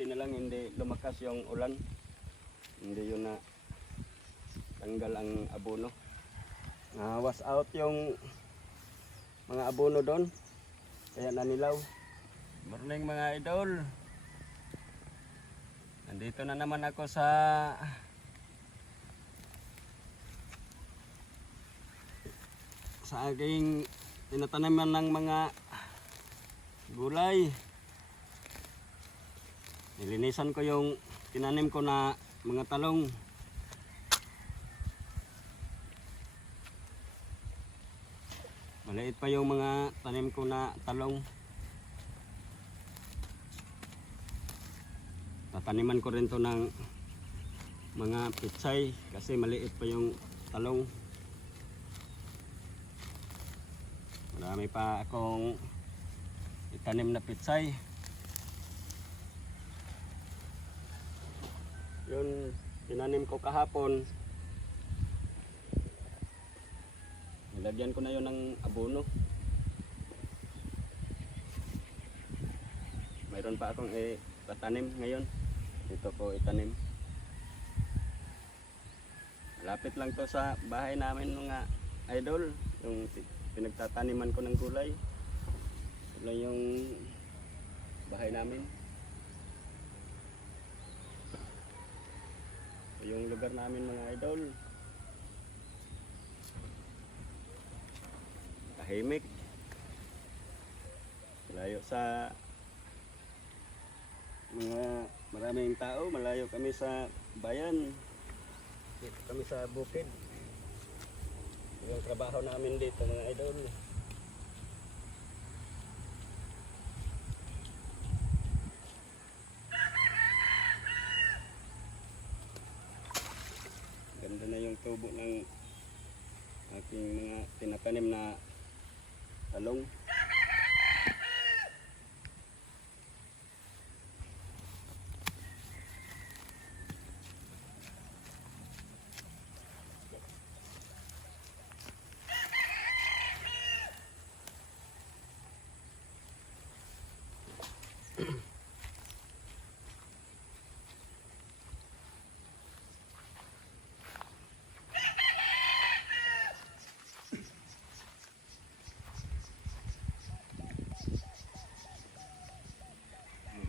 Buti na lang hindi lumakas yung ulan. Hindi yun na tanggal ang abono. Was out yung mga abono doon. Kaya nanilaw. Morning mga idol. Nandito na naman ako sa aking tinataniman ng mga gulay. Nilinisan ko yung tinanim ko na mga talong. Maliit pa yung mga tanim ko na talong. Tataniman ko rin to ng mga pitsay kasi maliit pa yung talong. Marami pa akong itanim na pitsay. Yun, tinanim ko kahapon. Nilagyan ko na yun ng abono. Mayroon pa akong itatanim ngayon. Dito ko itanim. Malapit lang to sa bahay namin mga idol. Yung pinagtataniman ko ng gulay. Ito yung bahay namin. Ito yung lugar namin mga idol. Tahimik. Malayo sa mga maraming tao. Malayo kami sa bayan. Dito kami sa bukid. Yung trabaho namin dito mga idol. Ganda na yung tubo ng aking mga tinatanim na talong.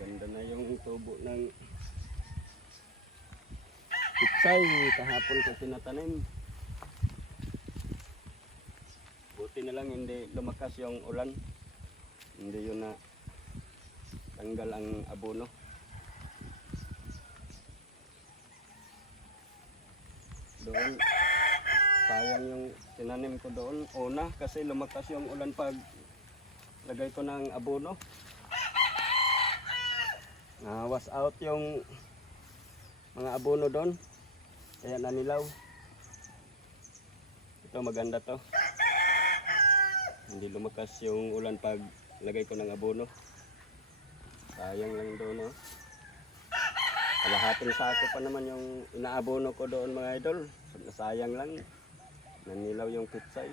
Ganda na yung tubo ng pitsay kahapon ko tinatanim. Buti na lang hindi lumakas yung ulan. Hindi yun na tanggal ang abono. Doon sayang yung tinanim ko doon una kasi lumakas yung ulan pag lagay ko ng abono. Was out yung mga abono doon. Kaya nanilaw. Ito maganda to. Hindi lumakas yung ulan pag lagay ko ng abono. Sayang lang doon, no? Kalahating sako pa naman yung inaabono ko doon mga idol. Sayang lang. Nanilaw yung pitsay.